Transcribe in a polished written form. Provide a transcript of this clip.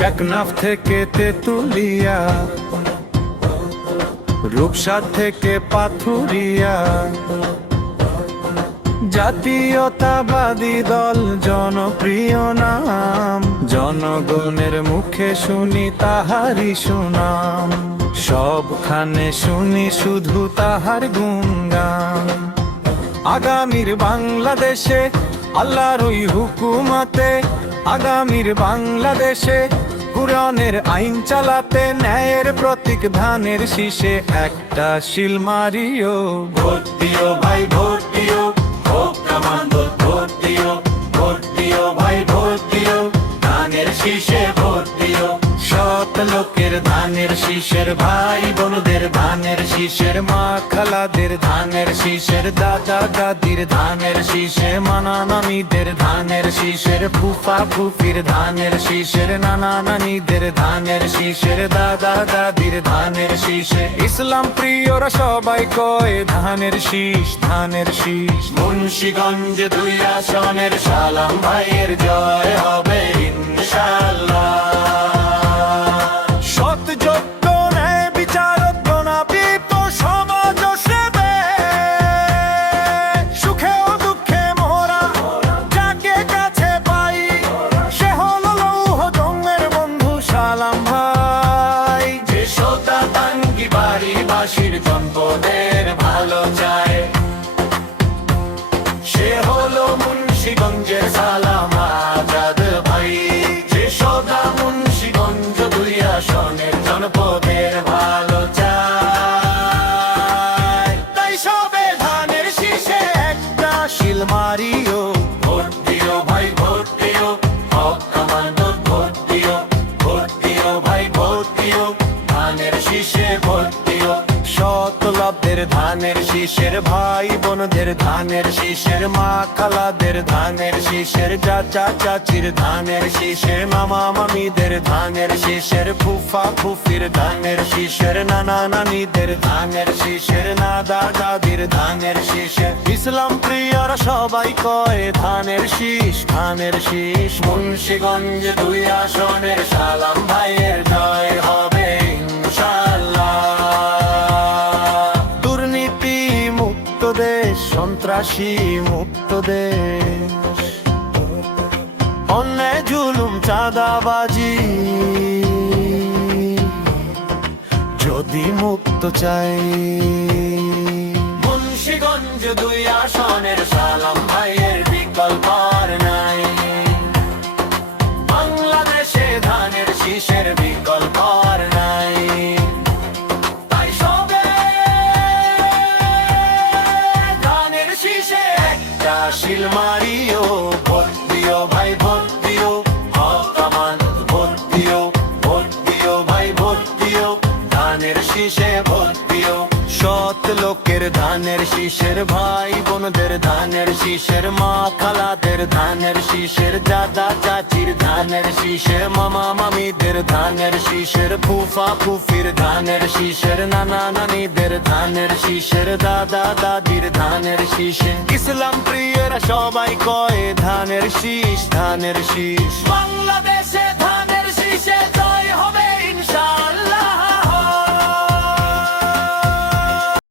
টেকনাফ থেকে তেতুলিয়া, রূপসা থেকে পাথুরিয়া, জাতীয়তাবাদী দল জনপ্রিয় নাম, জনগণের মুখে শুনি তাহারি সুনাম, সবখানে শুনি শুধু তাহার গুণগান। আগামীর বাংলাদেশে আল্লাহর ওই হুকুমতে, আগামীর বাংলাদেশে কুরআনের আইন চালাতে, ন্যায়ের প্রতীক ধানের শীষে একটা শিল মারিও। ভোট দিও ভাই ভোট দিও, ভোট কামান্দ ভোট দিও, ভোট দিও ভাই ভোট দিও, ধানের শীষে ভোট দিও। সৎ লোকের ধানের শীষের, ভাই বোনদের ধানের শীষের, মা খালাদের ধানের শীষের, দাদা দাদির ধানের শীষে, নানা নানিদের ধানের শীষের, ফুফা ফুফির ধানের শীষের, নানা নানিদের ধানের শীষের, দাদা দাদির ধানের শীষে। ইসলাম প্রিয়রা সবাই কয় ধানের শীষ, ধানের শীষ। মুন্সিগঞ্জ 2 আসনের সালাম ভাইয়ের জয় হবে ইনশাআল্লাহ। জনপদের ভালো চায়, সে হলো মুন্সিগঞ্জের সালাম আজাদ ভাই, যে সদা মুন্সিগঞ্জ 2 আসনের জনপদের ভালো চায়। তাই সবে ধানের শীষে একটা শিল মারিও। ভোট দিও ভাই ভোট দিও, হক কামান্দ ভোট দিও, ভোট দিও ভাই ভোট দিও, ধানের শীষে ভোট দিও। সৎ লোকদের ধানের শীষের, ভাই বোনদের ধানের শীষের, মা খালাদের ধানের শীষের, চাচা চাচির ধানের শীষের, মামা মামিদের ধানের শীষের, ফুফা ফুফির ধানের শীষের, নানা নানিদের ধানের শীষের, দাদা দাদির ধানের শীষের। ইসলাম প্রিয়রা সবাই কয় ধানের শীষ, ধানের শীষ। মুন্সিগঞ্জ 2 আসনের সালাম ভাইয়ের জয় হবে ইনশাআল্লাহ। দেশ সন্ত্রাসী মুক্ত দেশ, অন্যায় জুলুম চাঁদাবাজি যদি মুক্ত চাই। মুন্সিগঞ্জ 2 আসনের সালাম ভাইয়ের বিকল্প আর নাই, বাংলাদেশে ধানের শীষের বিকল্প আর নাই। শিল মারিও। ভোট দিও ভাই ভোট দিও, হক কামান্দ ভোট দিও, ভোট দিও ভাই ভোট দিও, ধানের শীষে ভোট দিও। সৎ লোকের ধানের শীষের, ভাই বোনদের ধানের শীষের, মা খালাদের ধানের শীষের, দাদা চাচির ধানের শীষের, মামা মামিদের ধানের শীষের, ফুফা ফুফির ধানের শীষের, নানা নানিদের ধানের শীষের, দাদা দাদির ধানের শীষে। ইসলাম প্রিয়রা সবাই কয় ধানের শীষ, ধানের শীষ। বাংলাদেশে ধানের শীষে জয় হবে ইনশাআল্লাহ।